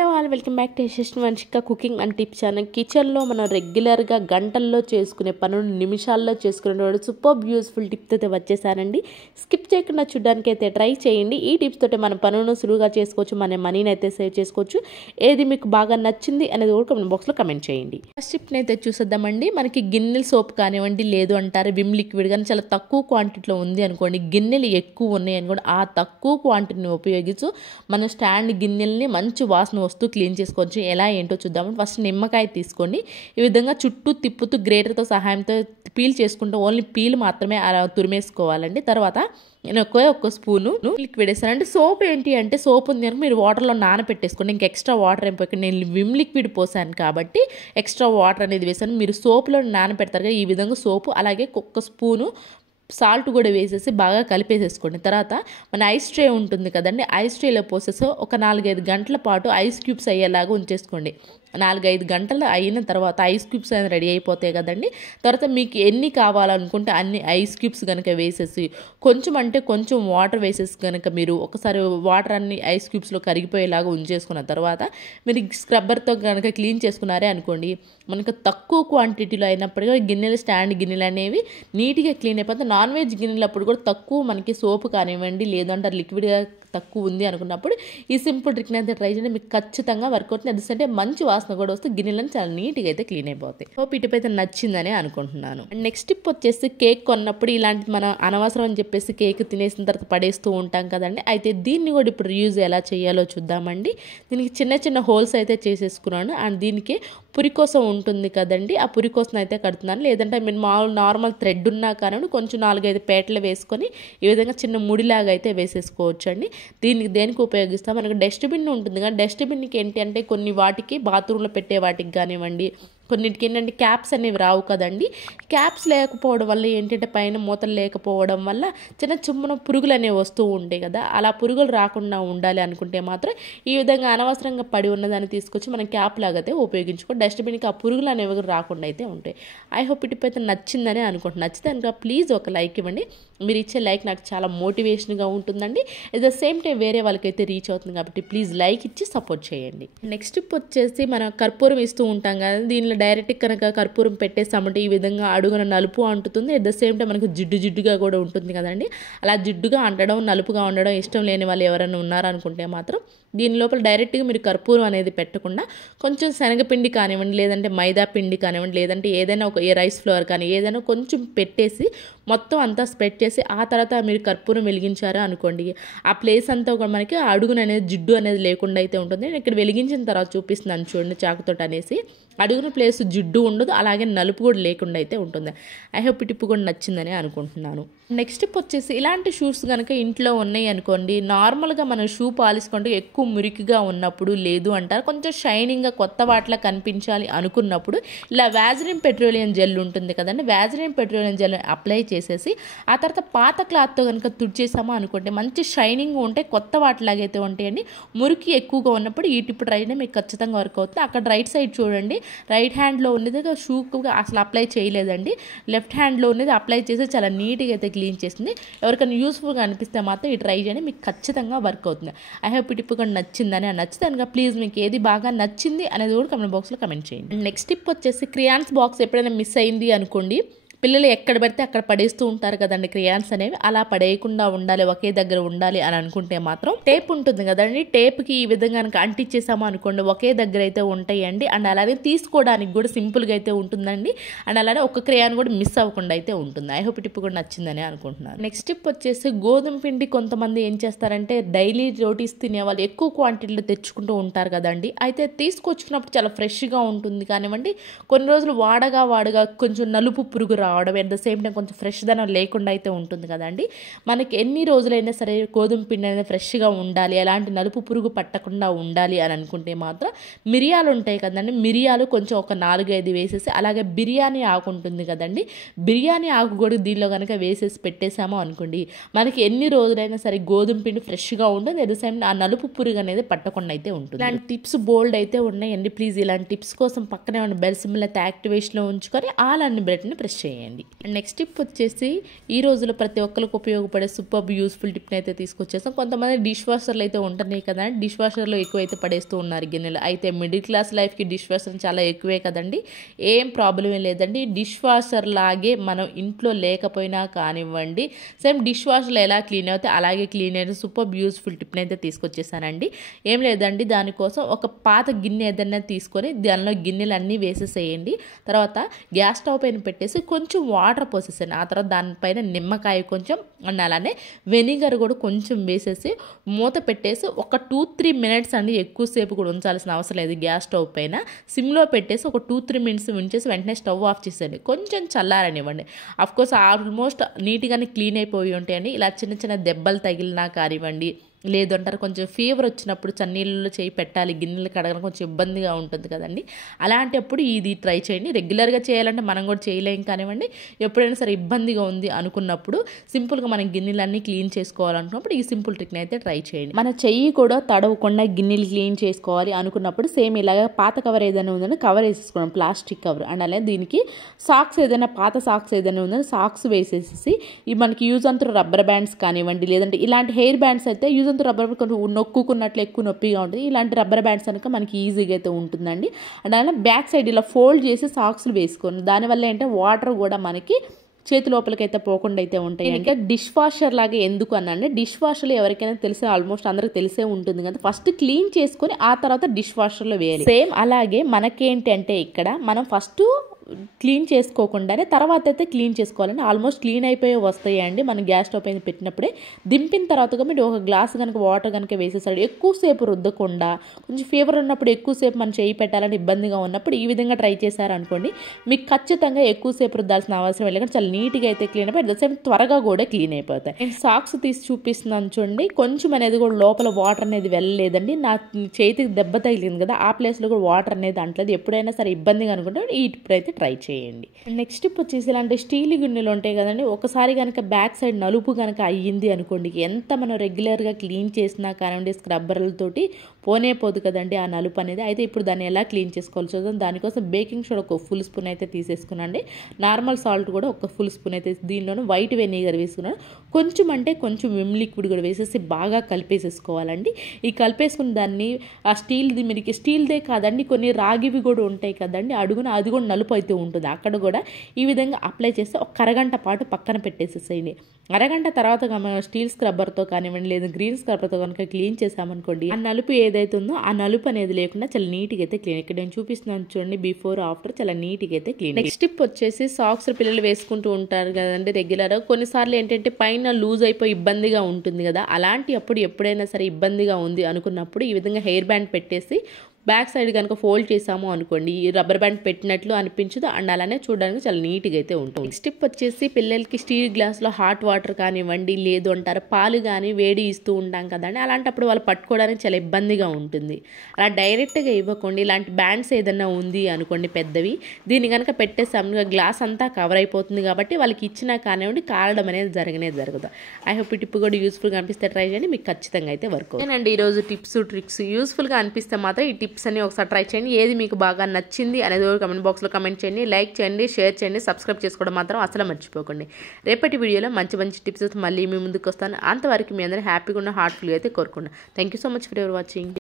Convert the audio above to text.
Hello all welcome back to Yashasvi Vamshika cooking and tips channel. కిచెన్లో మనం రెగ్యులర్గా గంటల్లో చేసుకునే పనులు నిమిషాల్లో చేసుకునేవాడు సూపర్ యూస్ఫుల్ టిప్స్ అయితే వచ్చేసానండి. స్కిప్ చేయకుండా చూడడానికి అయితే ట్రై చేయండి. ఈ టిప్స్ తోటి మన పనులను సులువుగా చేసుకోవచ్చు, మన మనీని అయితే సేవ్ చేసుకోవచ్చు. ఏది మీకు బాగా నచ్చింది అనేది కూడా కామెంట్ బాక్స్లో కమెంట్ చేయండి. ఫస్ట్ టిప్ని అయితే చూసేద్దామండి. మనకి గిన్నెల సోప్ కానివ్వండి, లేదు అంటారు విమ్ లిక్విడ్ కానీ చాలా తక్కువ క్వాంటిటీలో ఉంది అనుకోండి, గిన్నెలు ఎక్కువ ఉన్నాయి అనుకోండి, ఆ తక్కువ క్వాంటిటీని ఉపయోగించు మన స్టాండ్ గిన్నెల్ని మంచి వాసన వస్తూ క్లీన్ చేసుకోవచ్చు. ఎలా ఏంటో చూద్దాము. ఫస్ట్ నిమ్మకాయ తీసుకోండి. ఈ విధంగా చుట్టూ తిప్పుతూ గ్రేటర్తో సహాయంతో పీల్ చేసుకుంటూ ఓన్లీ పీల్ మాత్రమే అలా తురిమేసుకోవాలండి. తర్వాత నేను ఒక్క స్పూను లిక్విడ్ వేస్తాను. అంటే సోప్ ఏంటి అంటే సోప్ ఉంది కనుక మీరు వాటర్లో నానపెట్టేసుకోండి. ఇంక ఎక్స్ట్రా వాటర్ ఏం పోయి నేను విమ్ లిక్విడ్ పోసాను కాబట్టి ఎక్స్ట్రా వాటర్ అనేది వేసాను. మీరు సోప్లో నానపెడతారు కదా, ఈ విధంగా సోపు అలాగే ఒక్క స్పూను సాల్ట్ కూడా వేసేసి బాగా కలిపేసేసుకోండి. తర్వాత మన ఐస్ ట్రే ఉంటుంది కదండి, ఐస్ ట్రేలో పోసేసి ఒక 4-5 గంటల పాటు ఐస్ క్యూబ్స్ అయ్యేలాగా ఉంచేసుకోండి. 4-5 గంటలు అయిన తర్వాత ఐస్ క్యూబ్స్ అనేది రెడీ అయిపోతాయి కదండి. తర్వాత మీకు ఎన్ని కావాలనుకుంటే అన్ని ఐస్ క్యూబ్స్ కనుక వేసేసి కొంచెం అంటే కొంచెం వాటర్ వేసేసి కనుక మీరు ఒకసారి వాటర్ అన్ని ఐస్ క్యూబ్స్లో కరిగిపోయేలాగా ఉంచేసుకున్న తర్వాత మీరు స్క్రబ్బర్తో కనుక క్లీన్ చేసుకున్నారే అనుకోండి, మనకు తక్కువ క్వాంటిటీలో అయినప్పటికీ గిన్నెలు స్టాండ్ గిన్నెలు అనేవి నీట్గా క్లీన్ అయిపోతాయి. నాన్ వెజ్ గిన్నెలు అప్పుడు కూడా తక్కువ మనకి సోపు కానివ్వండి, లేదంటే లిక్విడ్గా తక్కువ ఉంది అనుకున్నప్పుడు ఈ సింపుల్ ట్రిక్ని అయితే ట్రై చేయండి. మీకు ఖచ్చితంగా వర్క్ అవుతుంది. ఎందుకంటే మంచి వాసన కూడా వస్తే గిన్నెలను చాలా నీట్గా అయితే క్లీన్ అయిపోతాయి. హోప్ ఇటుపై అయితే నచ్చిందని అనుకుంటున్నాను. అండ్ నెక్స్ట్ టిప్ వచ్చేసి కేక్ కొన్నప్పుడు ఇలాంటి మనం అనవసరం అని చెప్పేసి కేక్ తినేసిన తర్వాత పడేస్తూ ఉంటాం కదండి. అయితే దీన్ని కూడా ఇప్పుడు యూజ్ ఎలా చేయాలో చూద్దామండి. దీనికి చిన్న చిన్న హోల్స్ అయితే చేసేసుకున్నాను. అండ్ దీనికి పురి కోసం ఉంటుంది కదండి, ఆ పురి కోసం అయితే కడుతున్నాను. లేదంటే మీరు మామూలు నార్మల్ థ్రెడ్ ఉన్నా కానీ కొంచెం 4-5 పేటలు వేసుకొని ఈ విధంగా చిన్న ముడిలాగా అయితే వేసేసుకోవచ్చు అండి. దీనికి దేనికి ఉపయోగిస్తాం, మనకు డస్ట్బిన్ ఉంటుంది కానీ డస్ట్బిన్కి ఏంటి అంటే కొన్ని వాటికి బాత్రూంలో పెట్టే వాటికి కానివ్వండి, కొన్నిటికి ఏంటంటే క్యాప్స్ అనేవి రావు కదండి. క్యాప్స్ లేకపోవడం వల్ల ఏంటంటే పైన మూతలు లేకపోవడం వల్ల చిన్న చిన్న పురుగులు అనేవి వస్తూ ఉంటాయి కదా. అలా పురుగులు రాకుండా ఉండాలి అనుకుంటే మాత్రం ఈ విధంగా అనవసరంగా పడి ఉన్నదాన్ని తీసుకొచ్చి మనం క్యాప్ లాగైతే ఉపయోగించుకో, డస్ట్బిన్కి ఆ పురుగులు అనేవి రాకుండా అయితే ఉంటాయి. ఐ హోప్ ఇటుపైతే నచ్చిందని అనుకుంటున్నాను. నచ్చితే కనుక ప్లీజ్ ఒక లైక్ ఇవ్వండి. మీరు ఇచ్చే లైక్ నాకు చాలా మోటివేషన్గా ఉంటుందండి. ఎట్ ద సేమ్ టైం వేరే వాళ్ళకైతే రీచ్ అవుతుంది కాబట్టి ప్లీజ్ లైక్ ఇచ్చి సపోర్ట్ చేయండి. నెక్స్ట్ టిప్ వచ్చేసి మనం కర్పూరం ఇస్తూ ఉంటాం కదా, దీనిలో డైరెక్ట్ కనుక కర్పూరం పెట్టేస్తామంటే ఈ విధంగా అడుగున నలుపు అంటుతుంది. ఎట్ ద సేమ్ టైం మనకు జిడ్డుగా కూడా ఉంటుంది కదండి. అలా జిడ్డుగా అంటడం నలుపుగా ఉండడం ఇష్టం లేని వాళ్ళు ఎవరైనా ఉన్నారనుకుంటే మాత్రం దీని లోపల డైరెక్ట్గా మీరు కర్పూరం అనేది పెట్టకుండా కొంచెం శనగపిండి కానివ్వండి, లేదంటే మైదా పిండి కానివ్వండి, లేదంటే ఏదైనా ఒక రైస్ ఫ్లోర్ కానీ ఏదైనా కొంచెం పెట్టేసి మొత్తం అంతా స్ప్రెడ్ చేసి ఆ తర్వాత మీరు కర్పూరం వెలిగించారు అనుకోండి, ఆ ప్లేస్ అంతా కూడా మనకి అడుగున అనేది జిడ్డు అనేది లేకుండా అయితే ఉంటుంది. నేను ఇక్కడ వెలిగించిన తర్వాత చూపిస్తున్నాను చూడండి చాకుతోటి అనేసి. అడుగున ప్లేస్ జిడ్డు ఉండదు, అలాగే నలుపు కూడా లేకుండా అయితే ఉంటుంది. ఐ హోప్ టిప్ కూడా నచ్చిందని అనుకుంటున్నాను. నెక్స్ట్ టిప్ వచ్చేసి ఇలాంటి షూస్ కనుక ఇంట్లో ఉన్నాయి అనుకోండి, నార్మల్గా మనం షూ పాలిష్ కొంటే ఎక్కువ మురికిగా ఉన్నప్పుడు, లేదు అంటారు కొంచెం షైనింగ్గా కొత్త వాటిలా కనిపించాలి అనుకున్నప్పుడు ఇలా వ్యాజిలిన్ పెట్రోలియం జెల్ ఉంటుంది కదండి, వ్యాజిలిన్ పెట్రోలియం జెల్ అప్లై చేసేసి ఆ తర్వాత పాత క్లాత్తో కనుక తుడిచేసామో అనుకోండి మంచి షైనింగ్ ఉంటే కొత్త వాటిలాగైతే ఉంటాయండి. మురికి ఎక్కువగా ఉన్నప్పుడు ఈ టిప్ ట్రై చేయడం మీకు ఖచ్చితంగా వర్క్ అవుతుంది. అక్కడ రైట్ సైడ్ చూడండి, రైట్ హ్యాండ్లో ఉన్నది షూగా అసలు అప్లై చేయలేదండి, లెఫ్ట్ హ్యాండ్లో ఉన్నది అప్లై చేసి చాలా నీట్గా అయితే క్లీన్ చేస్తుంది. ఎవరికైనా యూస్ఫుల్గా అనిపిస్తే మాత్రం ఈ ట్రై చేయండి, మీకు ఖచ్చితంగా వర్క్ అవుతుంది. ఐ హోప్ ఈ టిప్ కూడా నచ్చిందని, నచ్చితే కనుక ప్లీజ్ మీకు ఏది బాగా నచ్చింది అనేది కూడా కమెంట్ బాక్స్లో కమెంట్ చేయండి. నెక్స్ట్ టిప్ వచ్చేసి క్రియాన్స్ బాక్స్ ఎప్పుడైనా మిస్ అయింది అనుకోండి, పిల్లలు ఎక్కడ పడితే అక్కడ పడేస్తూ ఉంటారు కదండి క్రియాన్స్ అనేవి, అలా పడేయకుండా ఉండాలి, ఒకే దగ్గర ఉండాలి అని అనుకుంటే మాత్రం టేప్ ఉంటుంది కదండి, టేప్కి ఈ విధంగా కనుక అంటించేసాము అనుకోండి ఒకే దగ్గర అయితే ఉంటాయండి. అండ్ అలానే తీసుకోవడానికి కూడా సింపుల్గా అయితే ఉంటుందండి. అండ్ అలానే ఒక క్రియాన్ కూడా మిస్ అవ్వకుండా అయితే ఉంటుంది. ఐ హోప్ టిప్ కూడా నచ్చిందని అనుకుంటున్నాను. నెక్స్ట్ టిప్ వచ్చేసి గోధుమ పిండి కొంతమంది ఏం చేస్తారంటే డైలీ రోటీస్ తినే వాళ్ళు ఎక్కువ క్వాంటిటీలో తెచ్చుకుంటూ ఉంటారు కదండి. అయితే తీసుకొచ్చుకున్నప్పుడు చాలా ఫ్రెష్గా ఉంటుంది కానివ్వండి, కొన్ని రోజులు వాడగా కొంచెం నలుపు పురుగు రావడం, అట్ ద సేమ్ టైం కొంచెం ఫ్రెష్ దనం లేకుండా అయితే ఉంటుంది కదండి. మనకి ఎన్ని రోజులైనా సరే గోధుమ పిండి అనేది ఫ్రెష్గా ఉండాలి, ఎలాంటి నలుపు పురుగు పట్టకుండా ఉండాలి అని అనుకుంటే మాత్రం మిరియాలు ఉంటాయి కదండి, మిరియాలు కొంచెం ఒక 4-5 వేసేసి, అలాగే బిర్యానీ ఆకు ఉంటుంది కదండి, బిర్యానీ ఆకు కూడా దీనిలో కనుక వేసేసి పెట్టేసామో అనుకోండి మనకి ఎన్ని రోజులైనా సరే గోధుమ పిండి ఫ్రెష్గా ఉంటుంది. అట్ ద సేమ్ ఆ నలుపు పురుగు అనేది పట్టకుండా అయితే ఉంటుంది. ఇలాంటి టిప్స్ బోల్డ్ అయితే ఉన్నాయండి. ప్లీజ్ ఇలాంటి టిప్స్ కోసం పక్కనే ఉన్న బెల్ సింబల్ అయితే యాక్టివేషన్లో ఉంచుకొని ఆల్ అన్ని బటన్ని ప్రెస్ చేయండి. చేయండి. నెక్స్ట్ టిప్ వచ్చేసి ఈ రోజులో ప్రతి ఒక్కరికి ఉపయోగపడే సూపర్ యూస్ఫుల్ టిప్ని అయితే తీసుకొచ్చేస్తాం. కొంతమంది డిష్ వాషర్లు అయితే ఉంటున్నాయి కదా, డిష్ వాషర్లో ఎక్కువైతే పడేస్తూ ఉన్నారు గిన్నెలు. అయితే మిడిల్ క్లాస్ లైఫ్కి డిష్ వాషర్ చాలా ఎక్కువే కదండి, ఏం ప్రాబ్లం లేదండి. డిష్ వాషర్ లాగే మనం ఇంట్లో లేకపోయినా కానివ్వండి, సేమ్ డిష్ వాషర్లో ఎలా క్లీన్ అవుతాయి అలాగే క్లీన్ అయిన సూపర్ యూస్ఫుల్ టిప్ని అయితే తీసుకొచ్చేసానండి. ఏం లేదండి, దానికోసం ఒక పాత గిన్నె ఏదైనా తీసుకొని దానిలో గిన్నెలు అన్నీ వేసేసేయండి. తర్వాత గ్యాస్ స్టవ్ పైన పెట్టేసి కొంచెం వాటర్ పోసేసాను. ఆ తర్వాత దానిపైన నిమ్మకాయ కొంచెం అండ్ అలానే వెనిగర్ కూడా కొంచెం వేసేసి మూత పెట్టేసి ఒక 2-3 మినిట్స్ అండి, ఎక్కువసేపు కూడా ఉంచాల్సిన అవసరం లేదు. గ్యాస్ స్టవ్ పైన సిమ్లో పెట్టేసి ఒక 2-3 మినిట్స్ ఉంచేసి వెంటనే స్టవ్ ఆఫ్ చేసేయండి. కొంచెం చల్లారనివ్వండి. అఫ్కోర్స్ ఆల్మోస్ట్ నీట్గానే క్లీన్ అయిపోయి ఉంటాయండి. ఇలా చిన్న చిన్న దెబ్బలు తగిలినా కానివ్వండి, లేదు అంటారు కొంచెం ఫీవర్ వచ్చినప్పుడు చన్నీళ్ళలో చేయి పెట్టాలి, గిన్నెలు కడగడం కొంచెం ఇబ్బందిగా ఉంటుంది కదండి, అలాంటప్పుడు ఇది ట్రై చేయండి. రెగ్యులర్గా చేయాలంటే మనం కూడా చేయలేం కానివ్వండి, ఎప్పుడైనా సరే ఇబ్బందిగా ఉంది అనుకున్నప్పుడు సింపుల్గా మనం గిన్నెలన్నీ క్లీన్ చేసుకోవాలనుకున్నప్పుడు ఈ సింపుల్ ట్రిక్ని అయితే ట్రై చేయండి. మన చెయ్యి కూడా తడవకుండా గిన్నెలు క్లీన్ చేసుకోవాలి అనుకున్నప్పుడు సేమ్ ఇలాగ పాత కవర్ ఏదైనా ఉందని కవర్ వేసేసుకోవడం, ప్లాస్టిక్ కవర్. అండ్ అలాగే దీనికి సాక్స్ ఏదైనా పాత సాక్స్ ఏదైనా ఉందని సాక్స్ వేసేసి ఈ మనకి యూజ్ అంతా రబ్బర్ బ్యాండ్స్ కానివ్వండి, లేదంటే ఇలాంటి హెయిర్ బ్యాండ్స్ అయితే యూజ్ అంతా రబ్బర్ కొంచెం నొక్కున్నట్లు ఎక్కువ నొప్పిగా ఉంటుంది. ఇలాంటి రబ్బర్ బ్యాండ్స్ కనుక మనకి ఈజీగా అయితే ఉంటుందండి. అండ్ అలానే బ్యాక్ సైడ్ ఇలా ఫోల్డ్ చేసి సాక్స్లు వేసుకోండి. దానివల్ల ఏంటంటే వాటర్ కూడా మనకి చేతి లోపలికి అయితే పోకుండా అయితే ఉంటాయి. ఇంకా డిష్ వాషర్ లాగా ఎందుకు అనండి, డిష్ వాషర్లో ఎవరికైనా తెలిసే ఆల్మోస్ట్ అందరికి తెలిసే ఉంటుంది కదా, ఫస్ట్ క్లీన్ చేసుకొని ఆ తర్వాత డిష్ వాషర్లో వేయాలి. సేమ్ అలాగే మనకేంటంటే ఇక్కడ మనం ఫస్ట్ క్లీన్ చేసుకోకుండానే తర్వాత అయితే క్లీన్ చేసుకోవాలండి. ఆల్మోస్ట్ క్లీన్ అయిపోయి వస్తాయండి మనం గ్యాస్ స్టవ్ పైన పెట్టినప్పుడే. దింపిన తర్వాత మీరు ఒక గ్లాస్ కనుక వాటర్ కనుక వేసేసాడు, ఎక్కువసేపు రుద్దకుండా, కొంచెం ఫీవర్ ఉన్నప్పుడు ఎక్కువసేపు మనం చేయి పెట్టాలని ఇబ్బందిగా ఉన్నప్పుడు ఈ విధంగా ట్రై చేశారనుకోండి, మీకు ఖచ్చితంగా ఎక్కువసేపు రుద్దాల్సిన అవసరం వెళ్ళకుండా చాలా నీట్గా అయితే క్లీన్ అయిపోయి సేమ్ త్వరగా కూడా క్లీన్ అయిపోతాయి. నేను సాక్స్ తీసి చూపిస్తున్నాను చూడండి, కొంచెం అనేది కూడా లోపల వాటర్ అనేది వెళ్ళలేదండి. నా చేతికి దెబ్బ తగిలింది కదా, ఆ ప్లేస్లో కూడా వాటర్ అనేది అంటలేదు. ఎప్పుడైనా సరే ఇబ్బందిగా అనుకుంటే ఈ టిప్ అయితే ట్రై చేయండి. నెక్స్ట్ టిప్ వచ్చేసి ఇలాంటి స్టీల్ గిన్నెలు ఉంటాయి కదండి, ఒకసారి కనుక బ్యాక్ సైడ్ నలుపు కనుక అయ్యింది అనుకోండి, ఎంత మనం రెగ్యులర్గా క్లీన్ చేసినా కానివ్వండి స్క్రబ్బర్లతోటి పోనే పోదు కదండి ఆ నలుపు అనేది. అయితే ఇప్పుడు దాన్ని ఎలా క్లీన్ చేసుకోవాలి చూద్దాం. దానికోసం బేకింగ్ సోడా ఒక ఫుల్ స్పూన్ అయితే తీసేసుకున్నాండి, నార్మల్ సాల్ట్ కూడా ఒక ఫుల్ స్పూన్ అయితే, దీనిలోనే వైట్ వెనిగర్ వేసుకున్నాను, కొంచెం అంటే కొంచెం విమ్ లిక్విడ్ కూడా వేసేసి బాగా కలిపేసేసుకోవాలండి. ఈ కలిపేసుకున్న దాన్ని ఆ స్టీల్ది, మీకు స్టీల్దే కాదండి కొన్ని రాగివి కూడా ఉంటాయి కదండి అడుగున, అది కూడా నలుపు అయితే ఉంటుంది, అక్కడ కూడా ఈ విధంగా అప్లై చేస్తే ఒక అరగంట పాటు పక్కన పెట్టేసేసేయండి. అరగంట తర్వాత స్టీల్ స్క్రబ్బర్తో కానివ్వండి లేదా గ్రీన్ స్క్రబ్బర్తో కనుక క్లీన్ చేసామనుకోండి, ఆ నలుపు ఏదైతే ఉందో ఆ నలుపు అనేది లేకుండా చాలా నీట్గా అయితే క్లీన్. ఇక్కడ నేను చూపిస్తున్నాను చూడండి, బిఫోర్ ఆఫ్టర్ చాలా నీట్గా అయితే క్లీన్. నెక్స్ట్ టిప్ వచ్చేసి సాక్స్ పిల్లలు వేసుకుంటూ ఉంటారు కదండి రెగ్యులర్గా, కొన్నిసార్లు ఏంటంటే పైన లూజ్ అయిపోయి ఇబ్బందిగా ఉంటుంది కదా, అలాంటి అప్పుడు ఎప్పుడైనా సరే ఇబ్బందిగా ఉంది అనుకున్నప్పుడు ఈ విధంగా హెయిర్ బ్యాండ్ పెట్టేసి బ్యాక్ సైడ్ కనుక ఫోల్డ్ చేసాము అనుకోండి, ఈ రబ్బర్ బ్యాండ్ పెట్టినట్లు అనిపించదు అండ్ అలానే చూడడానికి చాలా నీట్గా అయితే ఉంటుంది. నెక్స్ట్ టిప్ వచ్చేసి పిల్లలకి స్టీల్ గ్లాస్లో హాట్ వాటర్ కానివ్వండి, లేదు అంటారు పాలు కానీ వేడి ఇస్తూ ఉంటాం కదండి, అలాంటప్పుడు వాళ్ళు పట్టుకోవడానికి చాలా ఇబ్బందిగా ఉంటుంది. అలా డైరెక్ట్గా ఇవ్వకండి, ఇలాంటి బ్యాండ్స్ ఏదైనా ఉంది అనుకోండి పెద్దవి, దీన్ని కనుక పెట్టేసాము గ్లాస్ అంతా కవర్ అయిపోతుంది కాబట్టి వాళ్ళకి ఇచ్చినా కానివ్వండి కారడం అనేది జరగదు. ఐ హోప్ ఈ టిప్ కూడా యూస్ఫుల్గా అనిపిస్తే ట్రై చేయండి, మీకు ఖచ్చితంగా అయితే వర్క్ అవుతుంది. ఈరోజు టిప్స్ ట్రిక్స్ యూస్ఫుల్గా అనిపిస్తే మాత్రం ఈ టిప్స్ అన్ని ఒకసారి ట్రై చేయండి. ఏది మీకు బాగా నచ్చింది అనేది కమెంట్ బాక్స్లో కమెంట్ చేయండి, లైక్ చేయండి, షేర్ చేయండి, సబ్స్క్రైబ్ చేసుకోవడం మాత్రం అసలు మర్చిపోకండి. రేపటి వీడియోలో మంచి టిప్స్ మళ్ళీ మీ ముందుకు వస్తాను. అంతవరకు మీ అందరూ హ్యాపీగా ఉన్న హార్ట్ఫుల్గా అయితే కోరుకుంటున్నాను. Thank you so much for ever watching.